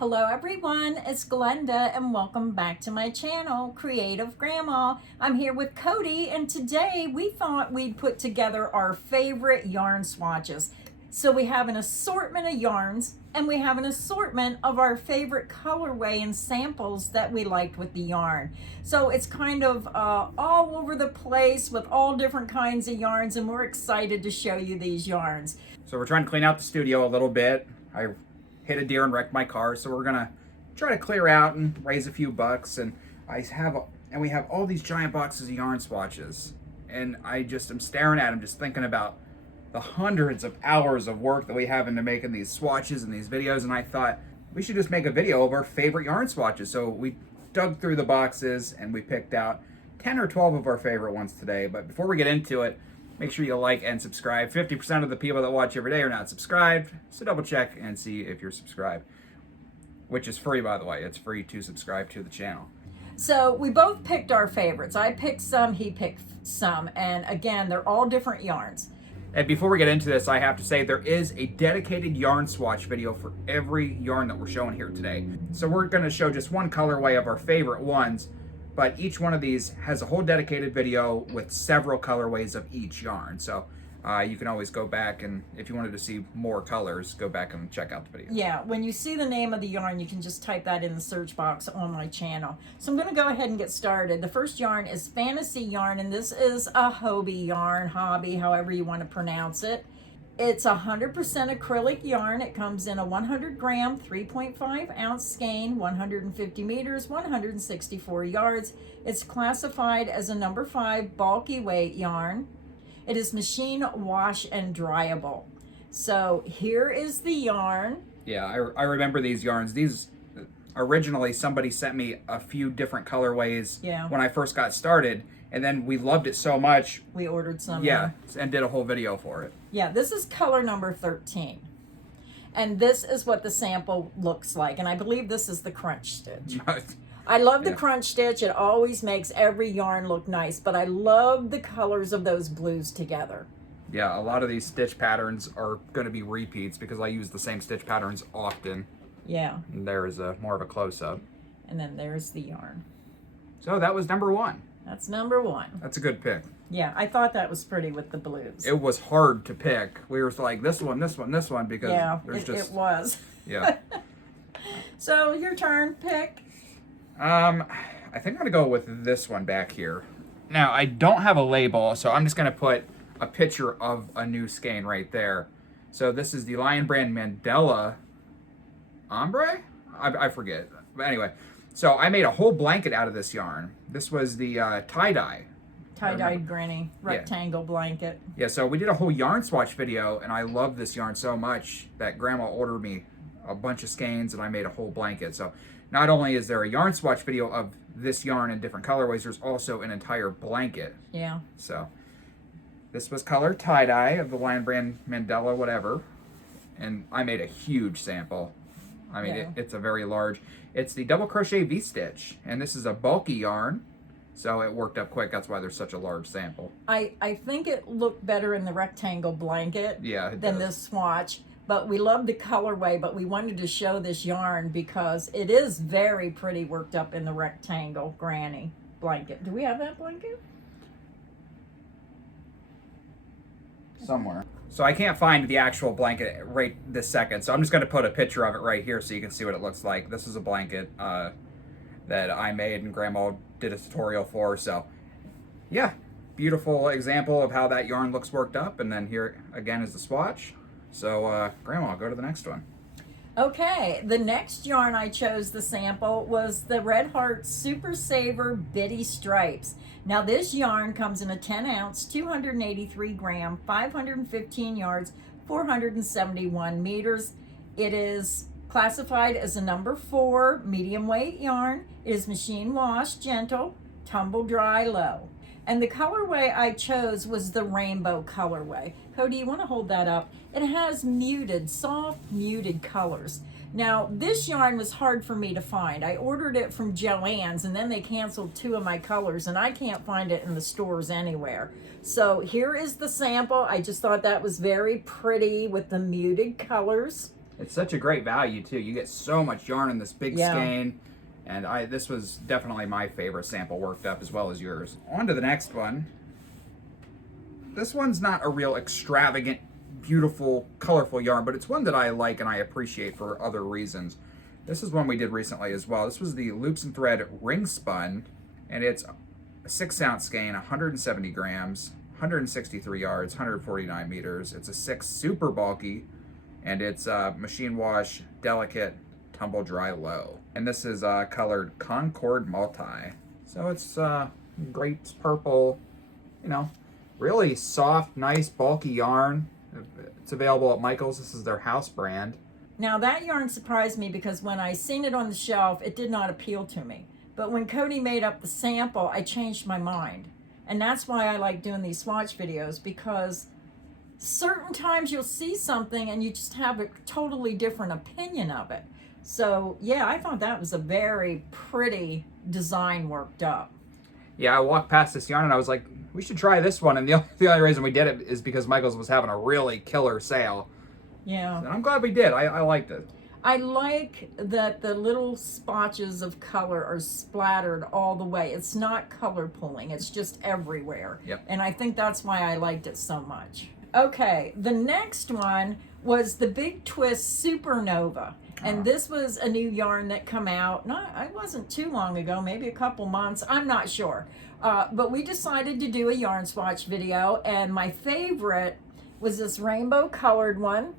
Hello everyone, it's Glenda and welcome back to my channel, Creative Grandma. I'm here with Cody and today we thought we'd put together our favorite yarn swatches. So we have an assortment of yarns and we have an assortment of our favorite colorway and samples that we liked with the yarn. So it's kind of all over the place with all different kinds of yarns and we're excited to show you these yarns. So we're trying to clean out the studio a little bit. I hit a deer and wrecked my car, so we're gonna try to clear out and raise a few bucks. And we have all these giant boxes of yarn swatches, and I'm staring at them, just thinking about the hundreds of hours of work that we have into making these swatches and these videos. And I thought we should just make a video of our favorite yarn swatches. So we dug through the boxes and we picked out 10 or 12 of our favorite ones today. But before we get into it, make sure you like and subscribe. 50% of the people that watch every day are not subscribed, so double check and see if you're subscribed, which is free, by the way. It's free to subscribe to the channel. So we both picked our favorites. I picked some, he picked some, and again, they're all different yarns. And before we get into this, I have to say there is a dedicated yarn swatch video for every yarn that we're showing here today. So we're going to show just one colorway of our favorite ones, but each one of these has a whole dedicated video with several colorways of each yarn. So you can always go back, and if you wanted to see more colors, go back and check out the video. Yeah, when you see the name of the yarn, you can just type that in the search box on my channel. So I'm going to go ahead and get started. The first yarn is Fantasy Yarn, and this is a Hobie yarn, Hobie, however you want to pronounce it. It's 100% acrylic yarn. It comes in a 100 gram, 3.5 ounce skein, 150 meters, 164 yards. It's classified as a number 5 bulky weight yarn. It is machine wash and dryable. So here is the yarn. Yeah, I remember these yarns. These originally somebody sent me a few different colorways when I first got started, and then we loved it so much we ordered some. Yeah, and did a whole video for it. Yeah, this is color number 13. And this is what the sample looks like. And I believe this is the crunch stitch. I love the crunch stitch. It always makes every yarn look nice, but I love the colors of those blues together. Yeah, a lot of these stitch patterns are going to be repeats because I use the same stitch patterns often. Yeah. And there's more of a close-up. And then there's the yarn. So that was number 1. That's number 1. That's a good pick. Yeah, I thought that was pretty with the blues. It was hard to pick. We were like, this one, this one, this one, because it was. Yeah. So your turn, pick. I think I'm going to go with this one back here. Now, I don't have a label, so I'm just going to put a picture of a new skein right there. So this is the Brand Mandela ombre? I forget. But anyway, so I made a whole blanket out of this yarn. This was the tie-dye. Tie-dyed granny rectangle blanket. Yeah, so we did a whole yarn swatch video, and I love this yarn so much that Grandma ordered me a bunch of skeins, and I made a whole blanket. So not only is there a yarn swatch video of this yarn in different colorways, there's also an entire blanket. Yeah. So this was color tie-dye of the Brand Mandela, whatever. And I made a huge sample. I mean, it's a very large. It's the double crochet V-stitch, and this is a bulky yarn. So it worked up quick. That's why there's such a large sample. I think it looked better in the rectangle blanket than this swatch. But we love the colorway, but we wanted to show this yarn because it is very pretty worked up in the rectangle granny blanket. Do we have that blanket? Somewhere. So I can't find the actual blanket right this second. So I'm just going to put a picture of it right here so you can see what it looks like. This is a blanket that I made and Grandma did a tutorial for. So yeah, beautiful example of how that yarn looks worked up. And then here again is the swatch. So Grandma, go to the next one. Okay, the next yarn I chose the sample was the Red Heart Super Saver Bitty Stripes. Now this yarn comes in a 10 ounce, 283 gram, 515 yards, 471 meters. It is classified as a number 4 medium weight yarn. It is machine wash, gentle, tumble dry, low. And the colorway I chose was the rainbow colorway. Cody, you want to hold that up? It has muted, soft muted colors. Now, this yarn was hard for me to find. I ordered it from Joann's and then they canceled 2 of my colors and I can't find it in the stores anywhere. So here is the sample. I just thought that was very pretty with the muted colors. It's such a great value too. You get so much yarn in this big Yeah. skein. And this was definitely my favorite sample worked up as well as yours. On to the next one. This one's not a real extravagant, beautiful, colorful yarn, but it's one that I like and I appreciate for other reasons. This is one we did recently as well. This was the Loops and Thread Ring Spun, and it's a 6-ounce skein, 170 grams, 163 yards, 149 meters. It's a 6 super bulky, and it's machine wash, delicate, tumble dry low. And this is colored Concord Multi. So it's great purple, you know, really soft, nice, bulky yarn. It's available at Michael's. This is their house brand. Now that yarn surprised me because when I seen it on the shelf, it did not appeal to me. But when Cody made up the sample, I changed my mind. And that's why I like doing these swatch videos, because certain times you'll see something and you just have a totally different opinion of it. So yeah, I thought that was a very pretty design worked up. Yeah, I walked past this yarn and I was like, we should try this one. And the only reason we did it is because Michael's was having a really killer sale. Yeah. And I'm glad we did. I liked it. I like that the little spotches of color are splattered all the way. It's not color pulling, it's just everywhere. Yep. And I think that's why I liked it so much. Okay, the next one was the Big Twist Supernova. And this was a new yarn that come out, it wasn't too long ago, maybe a couple months, I'm not sure. But we decided to do a yarn swatch video, and my favorite was this rainbow colored one.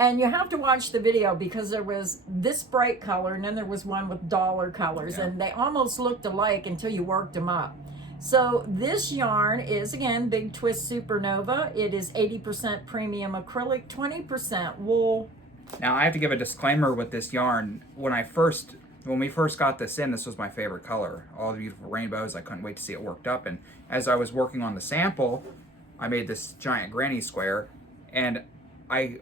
And you have to watch the video because there was this bright color and then there was one with dollar colors, and they almost looked alike until you worked them up. So this yarn is, again, Big Twist Supernova. It is 80% premium acrylic, 20% wool. Now I have to give a disclaimer with this yarn. When we first got this in, this was my favorite color. All the beautiful rainbows. I couldn't wait to see it worked up. And as I was working on the sample, I made this giant granny square, and I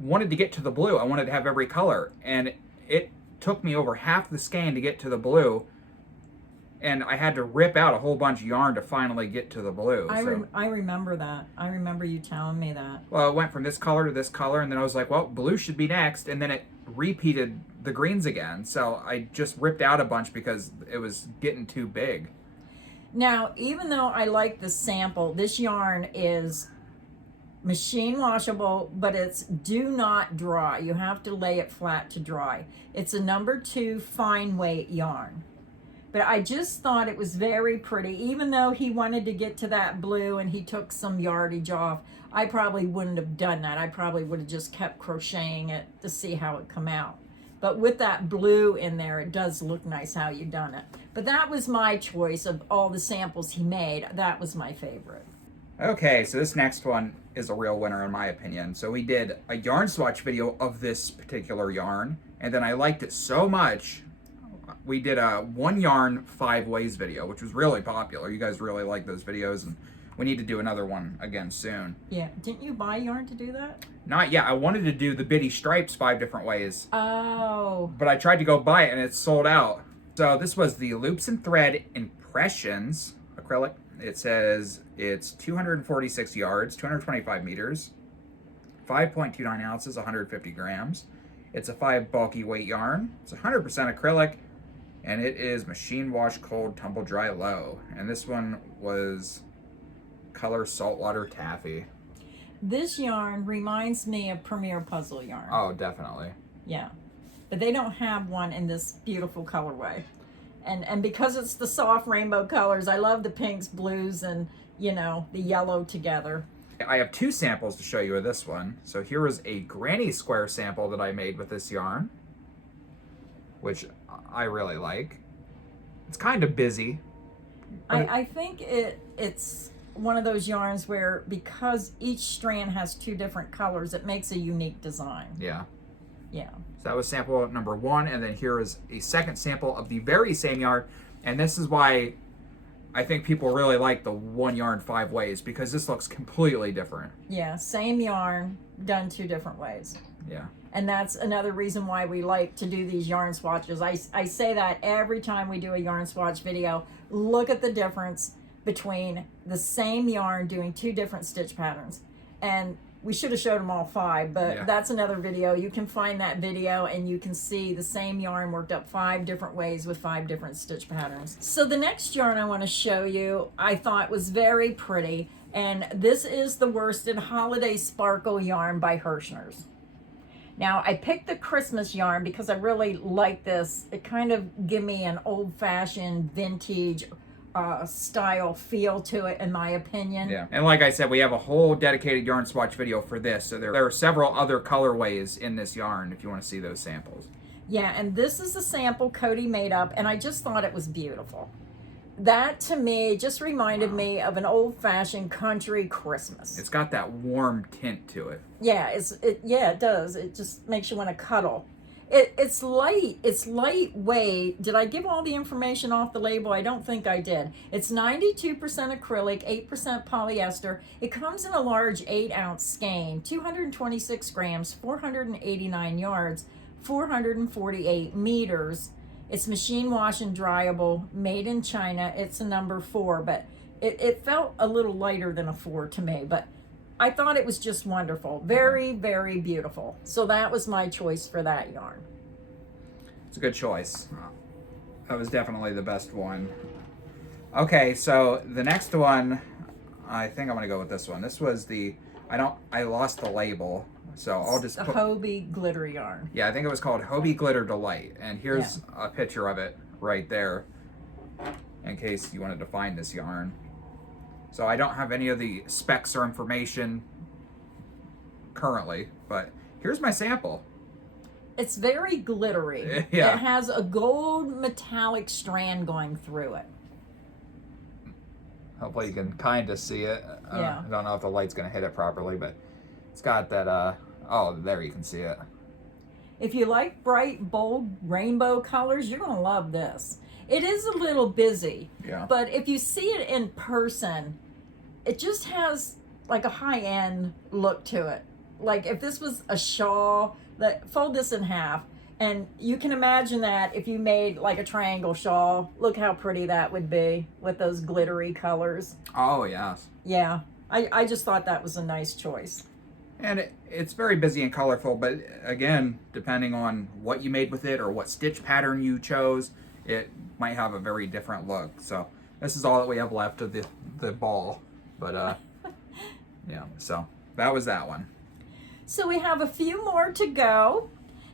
wanted to get to the blue. I wanted to have every color, and it took me over half the skein to get to the blue, and I had to rip out a whole bunch of yarn to finally get to the blue. I remember that. I remember you telling me that. Well, it went from this color to this color, and then I was like, well, blue should be next, and then it repeated the greens again. So I just ripped out a bunch because it was getting too big. Now, even though I like the sample, this yarn is machine washable, but it's do not dry. You have to lay it flat to dry. It's a number 2 fine weight yarn. But I just thought it was very pretty. Even though he wanted to get to that blue and he took some yardage off, I probably wouldn't have done that. I probably would have just kept crocheting it to see how it come out. But with that blue in there, it does look nice how you done it. But that was my choice of all the samples he made. That was my favorite. Okay, so this next one is a real winner in my opinion. So we did a yarn swatch video of this particular yarn, and then I liked it so much, we did a 1 yarn 5 ways video, which was really popular. You guys really like those videos, and we need to do another one again soon. Yeah, didn't you buy yarn to do that? Not yet. I wanted to do the bitty stripes 5 different ways. Oh. But I tried to go buy it and it's sold out. So this was the Loops and Thread Impressions acrylic. It says it's 246 yards, 225 meters, 5.29 ounces, 150 grams. It's a 5 bulky weight yarn. It's 100% acrylic, and it is machine wash cold, tumble dry low. And this one was color saltwater taffy. This yarn reminds me of Premier Puzzle yarn. Oh, definitely. Yeah, but they don't have one in this beautiful colorway. And because it's the soft rainbow colors, I love the pinks, blues, and, you know, the yellow together. I have 2 samples to show you of this one. So here is a granny square sample that I made with this yarn, which I really like. It's kind of busy. I think it's one of those yarns where, because each strand has 2 different colors, it makes a unique design. Yeah. Yeah. So that was sample number 1, and then here is a second sample of the very same yarn. And this is why I think people really like the 1 yarn 5 ways, because this looks completely different. Yeah, same yarn done 2 different ways. Yeah. And that's another reason why we like to do these yarn swatches. I say that every time we do a yarn swatch video. Look at the difference between the same yarn doing 2 different stitch patterns. And We should have showed them all 5, but Yeah. that's another video. You can find that video and you can see the same yarn worked up 5 different ways with 5 different stitch patterns. So the next yarn I want to show you, I thought was very pretty, and this is the Worsted Holiday Sparkle yarn by Hirschner's. Now, I picked the Christmas yarn because I really like this. It kind of give me an old-fashioned vintage style feel to it, in my opinion. Yeah, and like I said, we have a whole dedicated yarn swatch video for this. So there are several other colorways in this yarn if you want to see those samples. Yeah, and this is the sample Cody made up, and I just thought it was beautiful. That, to me, just reminded me of an old-fashioned country Christmas. It's got that warm tint to it. Yeah, it does. It just makes you want to cuddle. It's light. It's lightweight. Did I give all the information off the label? I don't think I did. It's 92% acrylic, 8% polyester. It comes in a large 8-ounce skein, 226 grams, 489 yards, 448 meters. It's machine wash and dryable, made in China. It's a number 4, but it felt a little lighter than a 4 to me, but I thought it was just wonderful. Very, very beautiful. So that was my choice for that yarn. It's a good choice. That was definitely the best one. Okay, so the next one, I think I'm gonna go with this one. This was I lost the label, so I'll just the Hobie glitter yarn. Yeah, I think it was called Hobie Glitter Delight, and here's a picture of it right there, in case you wanted to find this yarn. So I don't have any of the specs or information currently, but here's my sample. It's very glittery. Yeah. It has a gold metallic strand going through it. Hopefully you can kind of see it. Yeah. I don't know if the light's going to hit it properly, but it's got that, oh, there you can see it. If you like bright, bold rainbow colors, you're going to love this. It is a little busy, Yeah. but if you see it in person, it just has like a high-end look to it. Like if this was a shawl, fold this in half, and you can imagine that if you made like a triangle shawl, look how pretty that would be with those glittery colors. Oh, yes. Yeah, I just thought that was a nice choice. And it's very busy and colorful, but again, depending on what you made with it or what stitch pattern you chose, it might have a very different look. So this is all that we have left of the ball. But yeah, so that was that one. So we have a few more to go.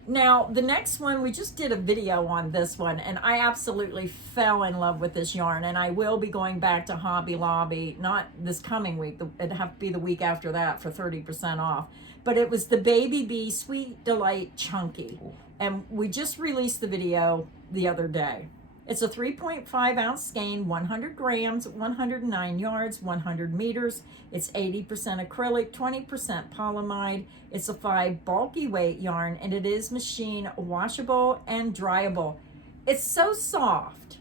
Now, the next one, we just did a video on this one, and I absolutely fell in love with this yarn, and I will be going back to Hobby Lobby, not this coming week, it'd have to be the week after that for 30% off. But it was the Baby Bee Sweet Delight Chunky, and we just released the video the other day. It's a 3.5 ounce skein, 100 grams, 109 yards, 100 meters. It's 80% acrylic, 20% polyamide. It's a 5 bulky weight yarn, and it is machine washable and dryable. It's so soft.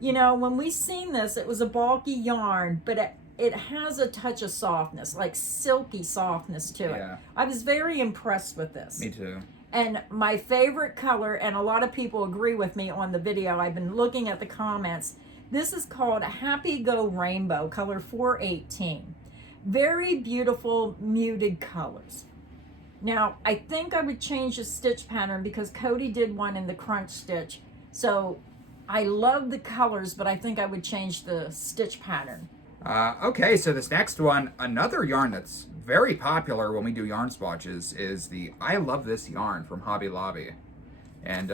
You know, when we seen this, it was a bulky yarn, but it has a touch of softness, like silky softness to it. Yeah. I was very impressed with this. Me too. And my favorite color, and a lot of people agree with me on the video, I've been looking at the comments, this is called Happy Go Rainbow, color 418. Very beautiful muted colors. Now, I think I would change the stitch pattern because Cody did one in the crunch stitch. So I love the colors, but I think I would change the stitch pattern. Okay, so this next one, another yarn that's very popular when we do yarn swatches is the I Love This Yarn from Hobby Lobby. And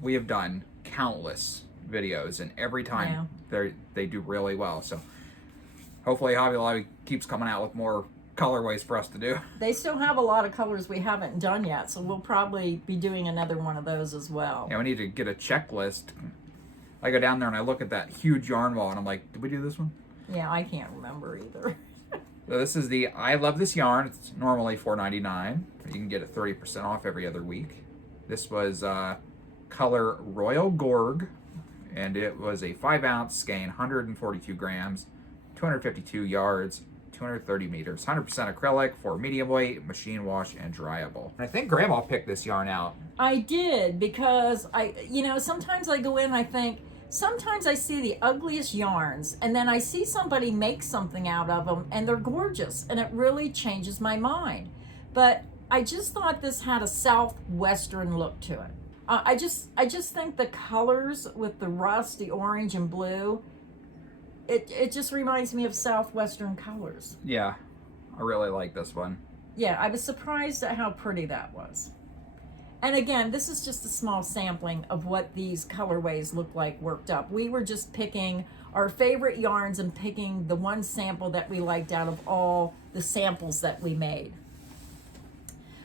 we have done countless videos, and every time they do really well. So hopefully Hobby Lobby keeps coming out with more colorways for us to do. They still have a lot of colors we haven't done yet, so we'll probably be doing another one of those as well. Yeah, we need to get a checklist. I go down there and I look at that huge yarn wall and I'm like, did we do this one? Yeah, I can't remember either. So this is the I Love This Yarn. It's normally $4.99. You can get it 30% off every other week. This was color Royal Gorg, and it was a 5 ounce skein, 142 grams, 252 yards, 230 meters, 100% acrylic for medium weight, machine wash, and dryable. I think Grandma picked this yarn out. I did, because sometimes I go in and I think, sometimes I see the ugliest yarns, and then I see somebody make something out of them, and they're gorgeous, and it really changes my mind. but I just thought this had a southwestern look to it. I just think the colors with the rust, the orange and blue, it just reminds me of southwestern colors. Yeah, I really like this one. Yeah, I was surprised at how pretty that was. And again, this is just a small sampling of what these colorways look like worked up. We were just picking our favorite yarns and picking the one sample that we liked out of all the samples that we made.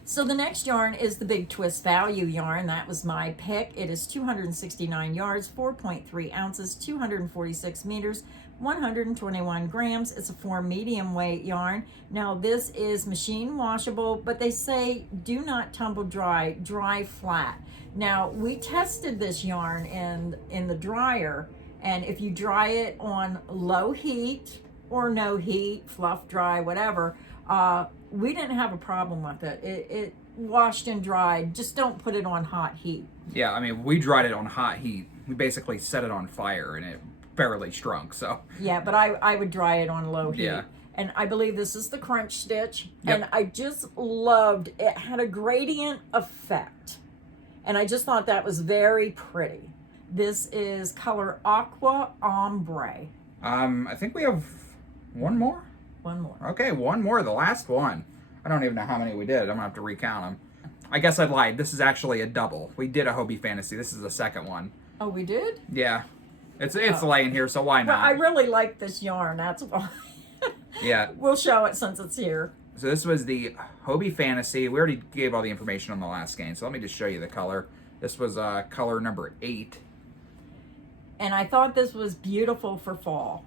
So the next yarn is the Big Twist Value yarn. That was my pick. It is 269 yards, 4.3 ounces, 246 meters, 121 grams. It's a 4 medium weight yarn. Now this is machine washable, but they say do not tumble dry, dry flat. Now we tested this yarn in the dryer, and if you dry it on low heat or no heat, fluff dry, whatever, we didn't have a problem with it. It washed and dried. Just don't put it on hot heat. Yeah, I mean, we dried it on hot heat. We basically set it on fire and it barely shrunk, so. Yeah, but I would dry it on low heat. Yeah. And I believe this is the crunch stitch. Yep. And I just loved, it had a gradient effect. And I just thought that was very pretty. This is color Aqua Ombre. I think we have one more. One more. Okay, one more, the last one. I don't even know how many we did. I'm gonna have to recount them. I guess I lied. This is actually a double. We did a Hobie Fantasy. This is the second one. Oh, we did? Yeah. It's laying here, so why Well, not? I really like this yarn. That's why. Yeah. We'll show it since it's here. So this was the Hobie Fantasy. We already gave all the information on the last skein, so let me just show you the color. This was color number 8. And I thought this was beautiful for fall.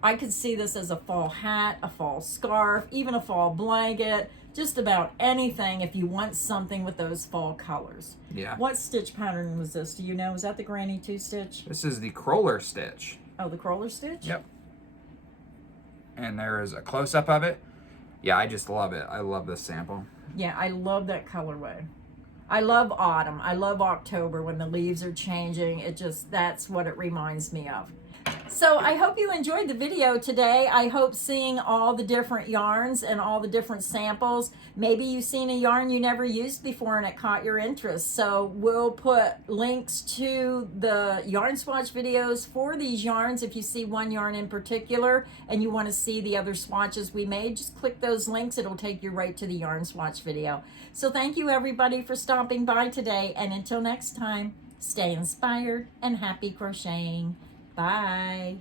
I could see this as a fall hat, a fall scarf, even a fall blanket, just about anything if you want something with those fall colors. Yeah. What stitch pattern was this? Do you know? Was that the Granny 2 stitch? This is the Crawler stitch. Oh, the crawler stitch? Yep. And there is a close-up of it. Yeah, I just love it. I love this sample. Yeah, I love that colorway. I love autumn. I love October when the leaves are changing. That's what it reminds me of. So I hope you enjoyed the video today. I hope seeing all the different yarns and all the different samples. Maybe you've seen a yarn you never used before and it caught your interest. So we'll put links to the yarn swatch videos for these yarns. If you see one yarn in particular and you want to see the other swatches we made, just click those links. It'll take you right to the yarn swatch video. So thank you everybody for stopping by today. And until next time, stay inspired and happy crocheting. Bye.